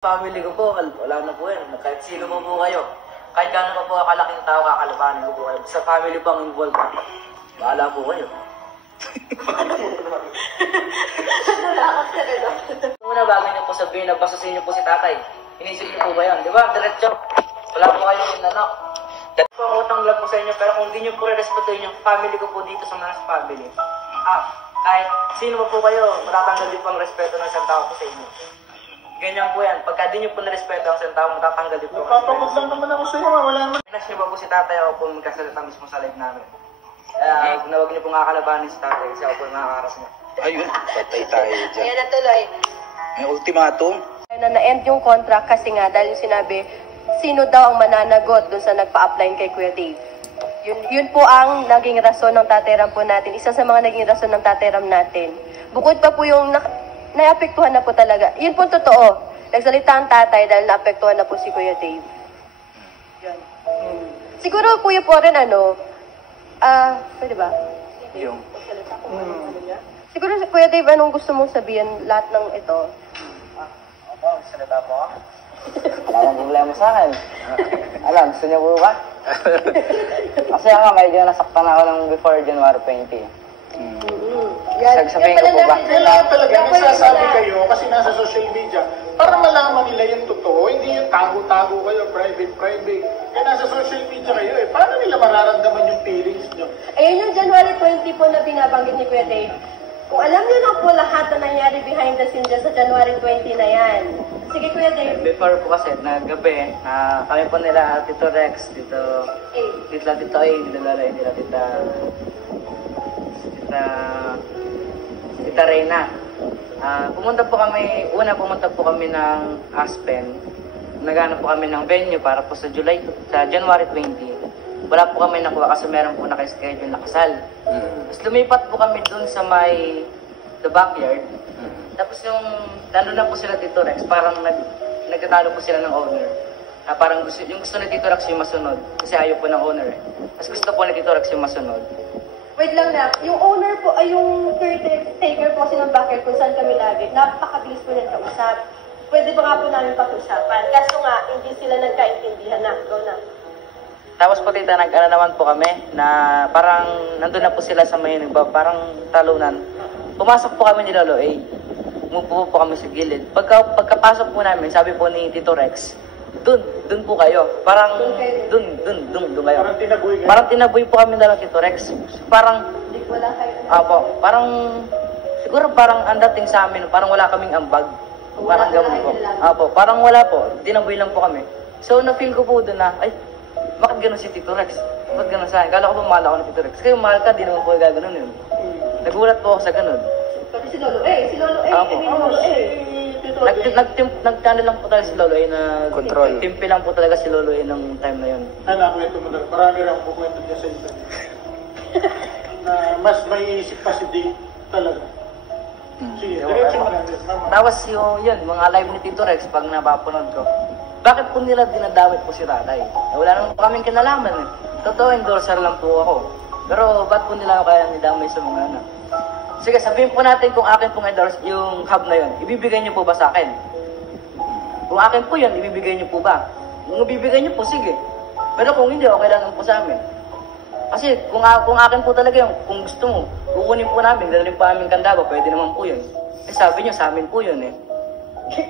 Family ko po, wala na po yan. Kahit sino po kayo. Kahit gano'n pa po kalaking tao, kakalabanin ko po kayo. Sa family pang involved pa. Bahala po kayo. Una, bago niyo po sabihin, nagpasusin niyo po si tatay. Inisip niyo po ba yan? Di ba? Diretso. Wala po kayong inanak. Dahil po ako tanggap po sa inyo, pero kung hindi niyo po respetuhin yung family ko po dito sa Manas family, kahit sino po kayo, matatanggal din po ang respeto ng isang tao po sa inyo. Ganyan po yan. Pagka di niyo po na-respeto ang isang tao, matatanggal din po. Napapagod lang naman ako sa iyo, wala naman. Inas niyo ba po si tatay, ako po magkasalita mismo sa live namin. Kaya huwag niyo po kakalabanin si tatay kasi ako po yung nakakaras niya. Ayun, patay tayo dyan. Ayan na tuloy. May ultimatum. Na-end yung contract kasi nga dahil sinabi, sino daw ang mananagot dun sa nagpa-apply kay Kuya Dave. Yun po ang naging rason ng tateram po natin. Isa sa mga naging rason ng tateram natin. Bukod pa po yung naapektuhan na po talaga. Yun po totoo. Nagsalita ang tatay dahil naapektuhan na po si Kuya Dave. Yun. Siguro Kuya po rin pwede ba? Yung. Siguro Kuya Dave, anong gusto mong sabihin lahat ng ito? Opo, salita po ako. Wala nang problema sa akin. Alam, gusto niyo po ba? Kasi ako medyo nasaktan ako ng before January 20. Sasabihin ko po ba? Kailangan talaga nagsasabi kayo kasi nasa social media para malaman nila yung totoo, hindi yung tago-tago kayo, private. Kaya nasa social media kayo paano nila mararamdaman yung feelings nyo? Ayun yung January 20 po na binabanggit ni Kuya Dave. Kung alam niyo na po lahat na nangyari behind the scenes sa January 20 na yan. Sige Kuya Dave. Before po kasi, nagabi, kami po nila, Tito Rex, Tito Ay, Tita Reyna. Pumunta po kami ng Aspen. Naghanap po kami ng venue para po sa January 20. Wala po kami nakuha kasi meron po naka-schedule na kasal. Tapos lumipat po kami dun sa the backyard. Tapos nandun na po sila Tito Rex, parang nagkatalo po sila ng owner. Parang gusto ni Tito Rex yung masunod kasi ayaw po ng owner. Tapos gusto po ni Tito Rex yung masunod. Wait lang na, yung owner po, yung caretaker po kasi ng backyard kung saan kami lagi, napakabilis po niyan kausap. Pwede ba nga po namin pag-usapan? Kaso nga, hindi sila nagkaintindihan na. Go na. Tapos po tita, naman po kami na parang nandun na po sila sa may parang talunan. Pumasok po kami ni Lolo A. Umupo po kami sa gilid. Pagkapasok po namin, sabi po ni Tito Rex, dun po kayo. Parang dun kayo. Parang tinaboy po kami dalawa Tito Rex. Parang Wala kayo. parang siguro parang ang dating sa amin, parang wala kaming ambag. Parang gamon po. Parang wala po. Tinaboy lang po kami. So na-feel ko po doon na, ay, bakit gano'n si Tito Rex? Bakit gano'n sa akin? Kala ko pa mahal ako ng Tito Rex. Kayo mahal ka, di naman po gano'n yun. Nagulat po ako sa gano'n. Pati si Lolo A. Si Lolo A. Nagkano lang po talaga si Lolo A na Control. Timpi lang po talaga si Lolo A ng time na yun. Nakwento mo na, marami rin ang kukwento niya sa isa. Na mas may isip pa si Dave talaga. Sige, diretso mo na. Tapos yun, mga live ni Tito Rex, pag napapanood ko, bakit po nila dinadamit po si tatay? Wala naman po kaming kinalaman eh. Totoo, endorser lang po ako. Pero ba't po nila kaya nidamay sa mga anak? Sige, sabihin po natin kung akin pong endorse yung hub na yun. Ibibigay niyo po ba sa akin? Kung akin po yun, ibibigay niyo po ba? Kung ibibigay niyo po, sige. Pero kung hindi, okay lang po sa amin. Kasi kung akin po talaga yun, kung gusto mo, kukunin po namin, dalhin po namin Candaba, pwede naman po yun. Eh sabi niyo, sa amin po yun eh.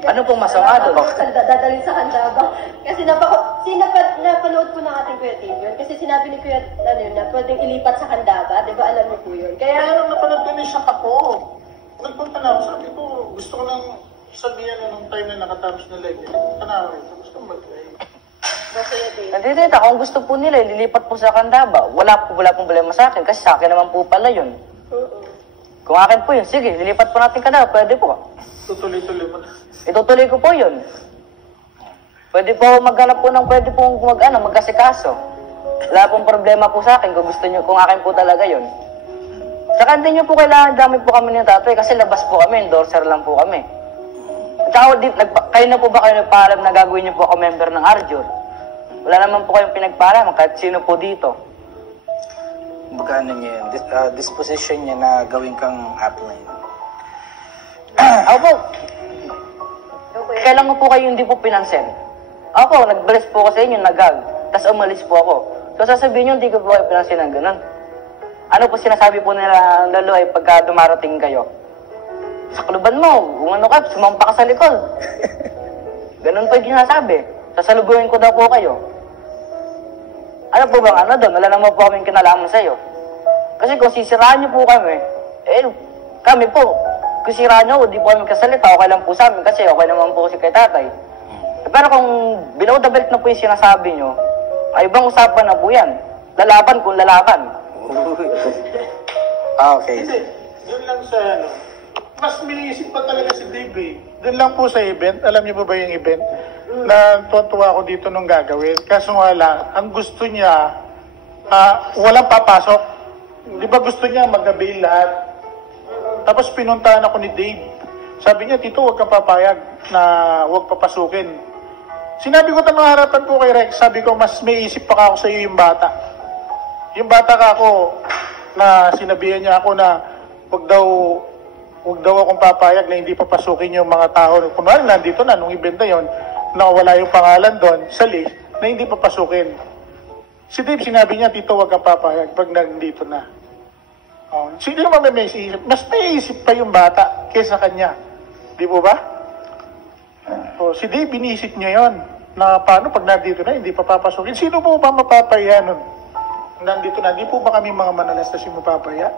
Ano pong masama doon? Dadalhin sa Candaba. Kasi napanood po ng ating Kuya Tim yun. Kasi sinabi ni Kuya na pwedeng ilipat sa Candaba. Di ba alam niyo po yun? Kaya Kaya nung napanood ko siya ako, nagpunta na ako, sabi ko, gusto ko lang sabihan nung time na nakatapos na live. Nagpunta na ako, gusto ko mag-live. Nandito, kung gusto po nila, lilipat po sa Candaba. Wala pong problema sa akin, kasi sa akin naman po pala yun. Kung akin po yun, sige, lilipat po natin Candaba, pwede po. Tutuloy-tuloy mo na. Itutuloy ko po yun. Pwede po maghanap po ng pwede po magkasikaso. Wala pong problema po sa akin kung gusto nyo, kung akin po talaga yun. Saka hindi nyo po kailangan dami po kami ng tatay kasi labas po kami, endorser lang po kami. At saka, kayo na po ba kayo nagpaalam na gagawin nyo po ako member ng Arjur? Wala naman po kayong pinagpaalam kahit sino po dito. Magkano niya yun? Disposition niya na gawin kang upline. Ako po, kailan mo po kayo hindi po pinansin? Ako, nag-bless po ako sa inyo, nag-hug. Tapos umalis po ako. So sasabihin nyo, hindi ko po kayo pinansin ng ganun. Ano po sinasabi po nila ang lalo ay pagka dumarating kayo? Sa kluban mo, kung ano ka, sumampa ka sa likod. Ganun po yung sinasabi. Sasalubuhin ko daw po kayo. Ano po bang ano doon? Wala naman po kaming kinalaman sa'yo. Kasi kung sisiraan niyo po kami, kami po, kung siraan niyo, di po kami kasalita, okay lang po sa amin kasi okay naman po kasi kay tatay. Pero kung below the belt na po yung sinasabi niyo, ay ibang usapan na po yan. Lalaban kung lalaban. Okay. Hindi, yun lang sa ano. Mas miniisip pa talaga si Dave eh. Doon lang po sa event, alam niyo ba yung event? Na tuwa ako dito nung gagawin. Kaso nga lang, ang gusto niya, walang papasok. Di ba gusto niya mag-avail lahat? Tapos pinuntahan ako ni Dave. Sabi niya, Tito, huwag kang papayag na huwag papasukin. Sinabi ko tanong harapan ko kay Rex, sabi ko, mas may isip pa ako sa iyo yung bata. Yung bata ka ako, na sinabihan niya ako na huwag daw akong papayag na hindi papasukin yung mga tao. Kunwari, nandito na, nung event na yun, nakawala yung pangalan doon sa list na hindi papasukin. Si Dave, sinabi niya, Tito, huwag kang papayag pag nandito na. Sino naman may isip? Mas may isip pa yung bata kesa kanya. Di po ba? Si Dave, binisip niya yon na paano pag nandito na, hindi papapasukin. Sino po ba mapapaya nun? Nandito na, di po ba kami mga manalastas yung mapapaya?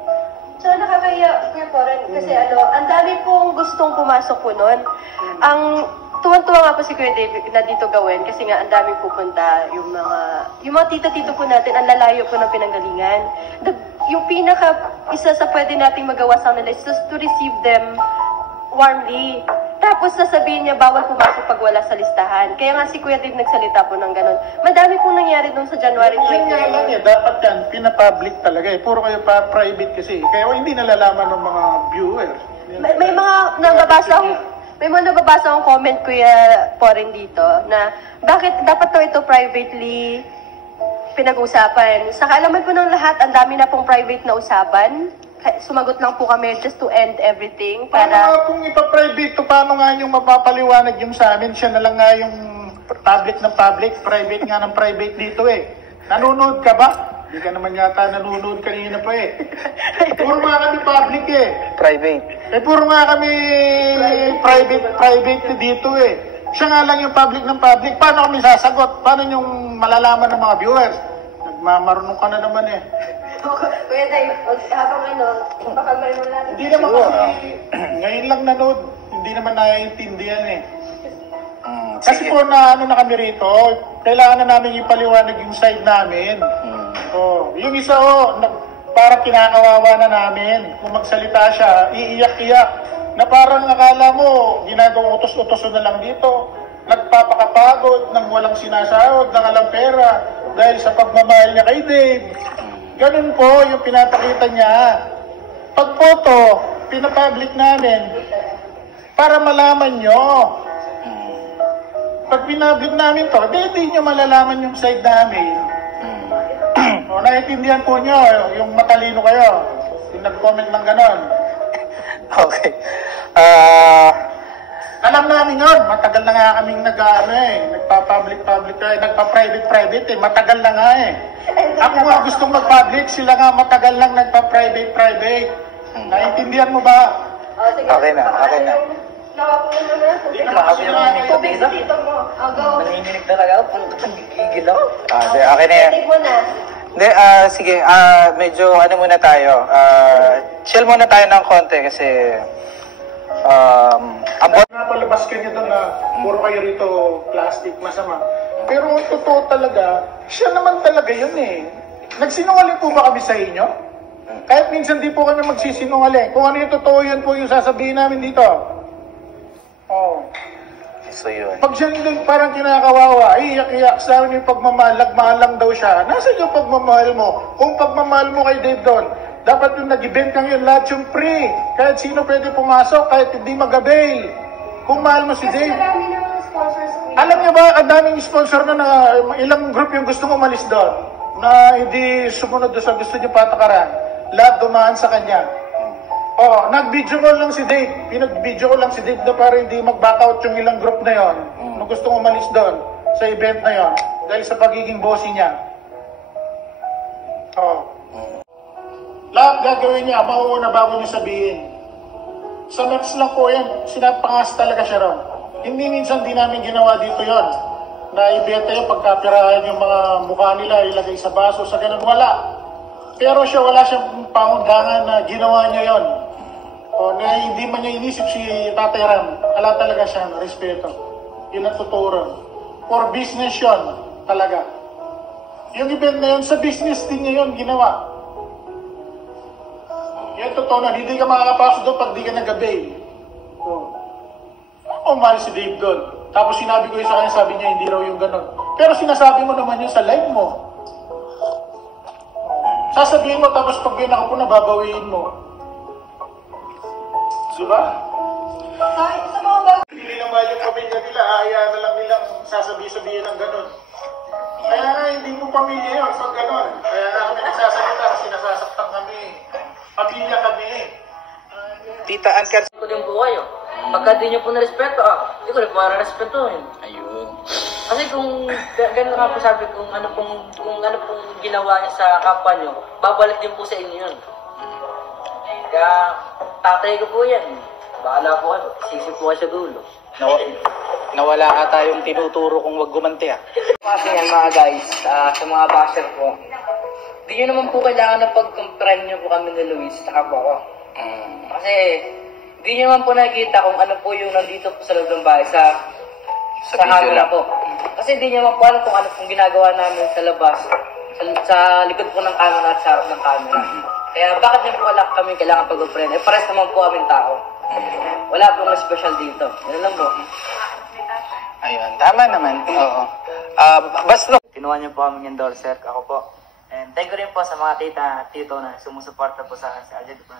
So, nakakaya, Kuya Poren, kasi ang dami pong gustong pumasok po nun. Ang tuwan-tuwa nga po si Kuya David na dito gawin kasi nga ang daming pupunta, yung mga tita-tito po natin, ang lalayo po ng pinanggalingan. Yung isa sa pwede nating magawa sa kanila is just to receive them warmly. Tapos sasabihin niya bawal pumasok pag wala sa listahan. Kaya nga si Kuya Dave nagsalita po ng ganun. Madami pong nangyari doon sa January 20. Yun nga lang dapat yan, pinapublic talaga eh. Puro kayo private kasi. Kaya hindi nalalaman ng mga viewers. May mga nababasa akong comment, Kuya Poren, dito na bakit dapat to ito privately pinag-usapan. Sa kaalaman po ng lahat, ang dami na pong private na usapan. Sumagot lang po kami just to end everything. Paano nga kung ipa-private to, paano nga yung mapapaliwanag yung sa amin? Siya na lang nga yung public ng public, private nga ng private dito eh. Nanonood ka ba? Hindi ka naman yata nanonood kanina pa eh. Puro nga kami public eh. Private. Puro nga kami private dito eh. Siya nga lang yung public ng public. Paano kami sasagot? Paano yung malalaman ng mga viewers? Nagmamarunong ka na naman eh. Kuya Dave, habang pakalmay mo natin. Hindi naman kasi, ngayon lang nanood, hindi naman naiintindihan eh. Kasi po na kami rito, kailangan na namin ipaliwanag yung side namin. Yung isa parang kinakawawa na namin. Kung magsalita siya, iiyak-iyak. Na parang akala mo, ginagawang utos-utos na lang dito. Nagpapakapagod ng walang sinasahod, ng walang pera, dahil sa pagmamahal niya kay Dave. Ganun po yung pinapakita niya. Pag photo, pinapublic namin para malaman nyo. Pag pinapublic namin to, hindi nyo malalaman yung side namin. Naiintindihan po nyo, yung matalino kayo. Yung nag-comment ng ganon. Okay. Alam namin yun, matagal na nga kaming nagpa-public, nagpa-private eh, matagal na nga eh. Ako nga gustong mag-public, sila nga matagal lang nagpa-private. Naiintindihan mo ba? Okay na. Hindi naman kasi Tubig sa tito mo. Go. Nanginginig talaga ako, gigil ako. Okay na yan. Take mo na. Hindi, sige, medyo muna tayo. Chill muna tayo ng konti kasi Napalabas ka niya doon na puro kayo rito plastic, masama. Pero ang totoo talaga, siya naman talaga yun eh. Nagsinungaling po ba kami sa inyo? Kahit minsan di po kami magsisinungaling. Kung ano yung totoo, yun po yung sasabihin namin dito. So yun. Pag siya din parang kinakawawa, iyak-iyak sa amin yung pagmamahal, nagmahal lang daw siya. Nasaan yung pagmamahal mo? Kung pagmamahal mo kay Dave doon, dapat yung nag-event kang yun, lahat yung free. Kahit sino pwede pumasok, kahit hindi mag-avail. Kung mahal mo si Dave. Alam niyo ba, ang daming sponsor na ilang group yung gustong umalis doon na hindi sumunod doon sa gusto niya patakaran. Lahat dumaan sa kanya. Oh, nag-video call lang si Dave. Pinag-video call lang si Dave na para hindi mag-back out yung ilang group na yon. Nung gustong umalis doon sa event na yon dahil sa pagiging bossy niya. Oh. Lahat gagawin niya, mauuna bago niya sabihin. Sa Mets lang po yan, sinapangas talaga siya ron. Hindi minsan di namin ginawa dito yon. Na ibenta yung pagkapirahan yung mga mukha nila, ilagay sa baso, sa ganun, wala. Pero siya, wala siyang pangundangan na ginawa niya yon. O na hindi man niya inisip si Tatay Ram, wala talaga siyang respeto. Yun ang tuturo. For business yun, talaga. Yung event na yun, sa business din niya yun ginawa. Yan totoo na, hindi ka makakapasok doon pag di ka nag-avail. Mahal si Dave doon. Tapos sinabi ko yun sa kanya, sabi niya hindi raw yung ganon. Pero sinasabi mo naman yun sa live mo. Sasabihin mo, tapos pag binak po, nababawiin mo. Diba? Hindi naman yung pamilya nila, hayaan na lang nilang sasabihin ng ganon. Kaya nga, hindi mo pamilya yun pag ganon. Kaya nga kami nagsasalita kasi nasasaktan kami. Pamilya kami. Tita Ann, Ko din po kayo. Pagka di nyo po na-respeto, hindi ko rin po respetuhin. ayun. Kasi kung gano'n nga po sabi, kung ano pong ginawa niya sa kapwa nyo, babalik din po sa inyo yun. Kaya tatay ko po yan. Bahala po kayo, sisi po kayo sa dulo. Nawala ata yung tinuturo kong wag gumanti ah. Kasi yan mga guys, sa mga basher po, di nyo naman po kailangan na pag-compare nyo po kami ni Luis sa kapwa ko. Kasi di nyo naman po nakikita kung ano po yung nandito po sa loob ng bahay sa camera po. Kasi di nyo naman po alam kung ano pong ginagawa namin sa labas, sa likod po ng camera at sa harap ng camera. Kaya bakit nyo po wala kami kailangan pag-compare? Pares naman po kaming tao. Wala pong special dito. Yan lang po. Ayun, tama naman. Oo. Basta Kinuha niyo po aming endorser, ako po. And thank you rin po sa mga tita at tito na sumusuporta po sa akin sa Agent po.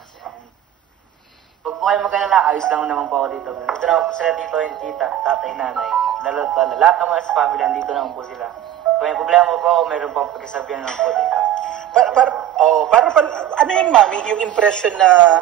Huwag po kayo mag-alala, ayos lang naman po ako dito. Dito na po sila tito and tita, tatay, nanay, lalo at lalo. Lahat naman sa family, andito naman po sila. Kung may problema po ako, mayroon po pagkasabihan naman po dito. ano yun, mami, yung impression na